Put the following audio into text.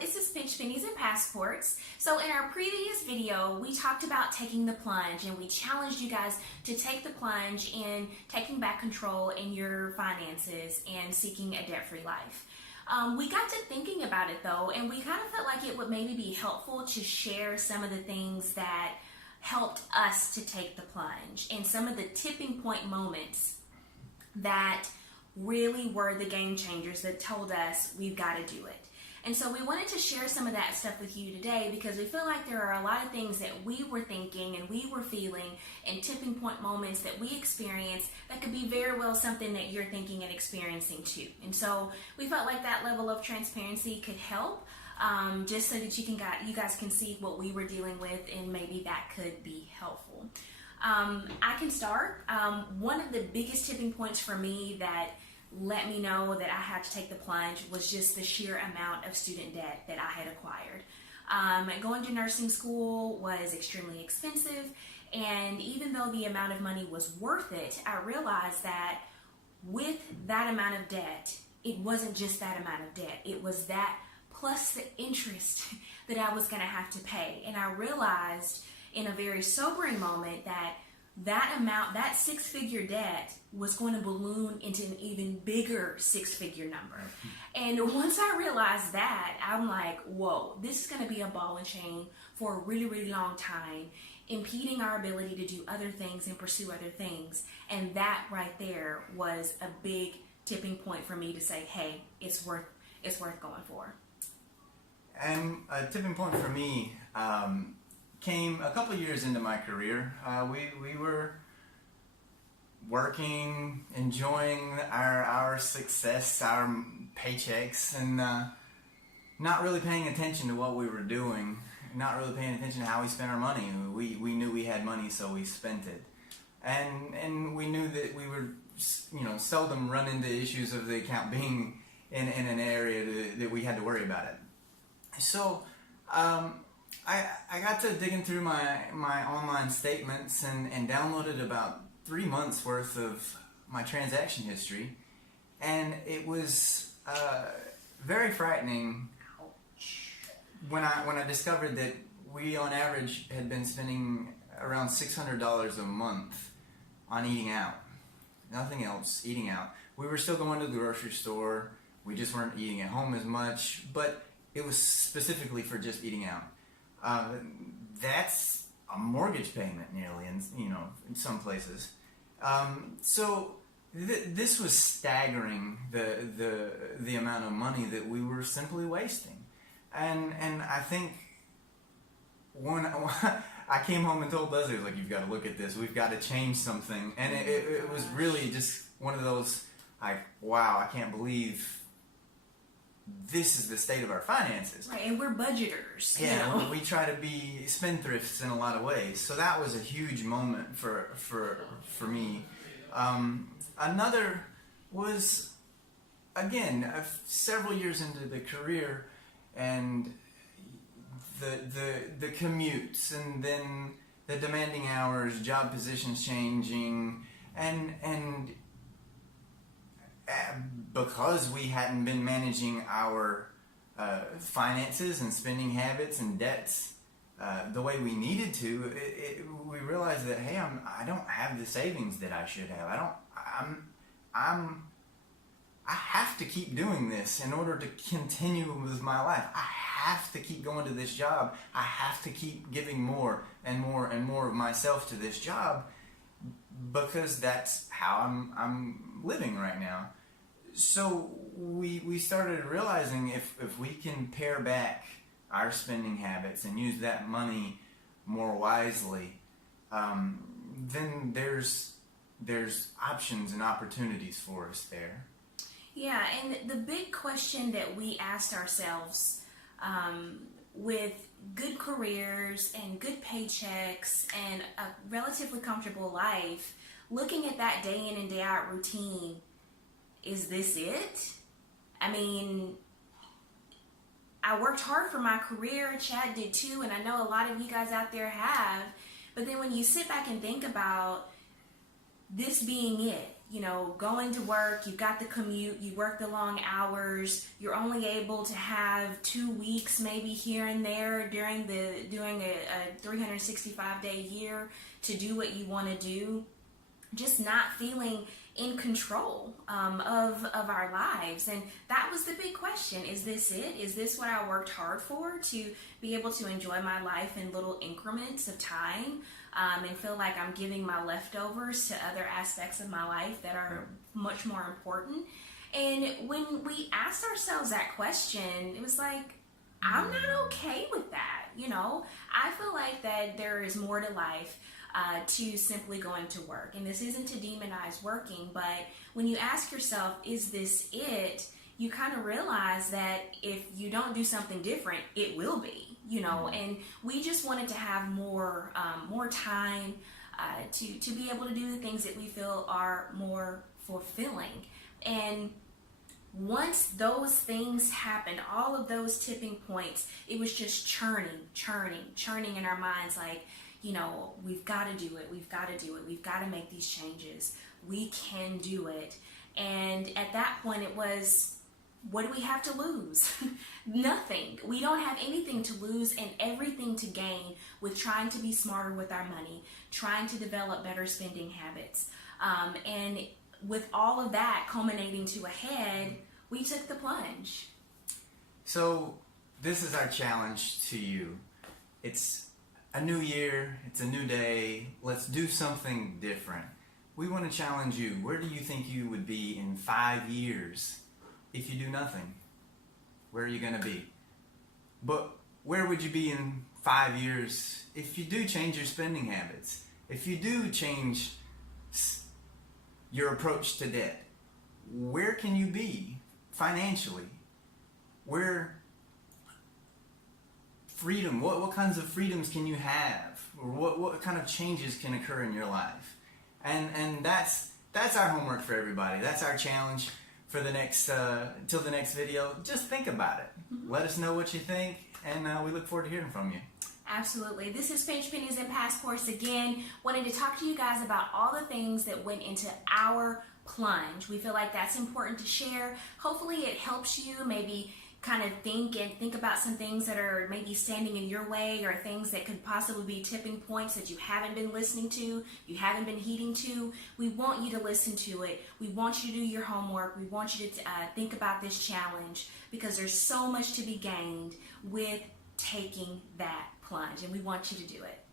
this is Pinch Pennies and Passports. So in our previous video, we talked about taking the plunge, and we challenged you guys to take the plunge in taking back control in your finances and seeking a debt-free life. We got to thinking about it though, and we kind of felt like it would maybe be helpful to share some of the things that helped us to take the plunge and some of the tipping point moments that really were the game changers that told us we've got to do it. And so we wanted to share some of that stuff with you today because we feel like there are a lot of things that we were thinking and we were feeling and tipping point moments that we experienced that could be very well something that you're thinking and experiencing too. And so we felt like that level of transparency could help, just so that you guys can see what we were dealing with, and maybe that could be helpful. I can start. One of the biggest tipping points for me that let me know that I had to take the plunge was just the sheer amount of student debt that I had acquired. Going to nursing school was extremely expensive, and even though the amount of money was worth it, I realized that with that amount of debt, it wasn't just that amount of debt. It was that plus the interest that I was going to have to pay. And I realized in a very sobering moment that amount, that six-figure debt, was going to balloon into an even bigger six-figure number. And once I realized that, I'm like, whoa, this is going to be a ball and chain for a really, really long time, impeding our ability to do other things and pursue other things. And that right there was a big tipping point for me to say, hey, it's worth going for. And a tipping point for me came a couple years into my career. We were working, enjoying our success, our paychecks, and not really paying attention to what we were doing, not really paying attention to how we spent our money. We knew we had money, so we spent it. And we knew that we would, seldom run into issues of the account being in an area that we had to worry about it. So I got to digging through my online statements and downloaded about 3 months worth of my transaction history, and it was very frightening when I discovered that we on average had been spending around $600 a month on eating out. Nothing else, eating out. We were still going to the grocery store, we just weren't eating at home as much, but it was specifically for just eating out. That's a mortgage payment nearly, in some places. So this was staggering, the amount of money that we were simply wasting. And I think when I came home and told Leslie, like, you've got to look at this, we've got to change something. And it was really just one of those, like, wow, I can't believe this is the state of our finances. Right, and we're budgeters. Yeah, we try to be spendthrifts in a lot of ways. So that was a huge moment for me. Another was, again, several years into the career, and the commutes, and then the demanding hours, job positions changing, and because we hadn't been managing our finances and spending habits and debts the way we needed to, we realized that, hey, I don't have the savings that I should have. I have to keep doing this in order to continue with my life. I have to keep going to this job. I have to keep giving more and more and more of myself to this job, because that's how I'm living right now. So we started realizing if we can pare back our spending habits and use that money more wisely, then there's options and opportunities for us there. Yeah, and the big question that we asked ourselves, with good careers and good paychecks and a relatively comfortable life, looking at that day in and day out routine, is this it? I mean, I worked hard for my career, Chad did too, and I know a lot of you guys out there have, but then when you sit back and think about this being it, going to work, you've got the commute, you work the long hours, you're only able to have 2 weeks maybe here and there during a 365-day year to do what you want to do, just not feeling in control of our lives. And that was the big question. Is this it? Is this what I worked hard for, to be able to enjoy my life in little increments of time and feel like I'm giving my leftovers to other aspects of my life that are much more important? And when we asked ourselves that question, it was like, I'm not okay with that. I feel like that there is more to life to simply going to work. And this isn't to demonize working, but when you ask yourself, is this it? You kind of realize that if you don't do something different, it will be, and we just wanted to have more time to be able to do the things that we feel are more fulfilling. And once those things happened, all of those tipping points, it was just churning in our minds, like, we've got to do it. We've got to do it. We've got to make these changes. We can do it. And at that point, it was, what do we have to lose? Nothing. We don't have anything to lose and everything to gain with trying to be smarter with our money, trying to develop better spending habits. And with all of that culminating to a head, we took the plunge. So this is our challenge to you. It's a new year, it's a new day, let's do something different. We want to challenge you. Where do you think you would be in 5 years if you do nothing? Where are you going to be? But where would you be in 5 years if you do change your spending habits? If you do change your approach to debt? Where can you be financially? Where freedom, what kinds of freedoms can you have? Or what kind of changes can occur in your life? And that's our homework for everybody. That's our challenge for the next till the next video. Just think about it. Let us know what you think, and we look forward to hearing from you. Absolutely. This is Pinch Pennies and Passports again, wanting to talk to you guys about all the things that went into our plunge. We feel like that's important to share. Hopefully it helps you maybe kind of think about some things that are maybe standing in your way, or things that could possibly be tipping points that you haven't been listening to, you haven't been heeding to. We want you to listen to it. We want you to do your homework. We want you to think about this challenge, because there's so much to be gained with taking that plunge, and we want you to do it.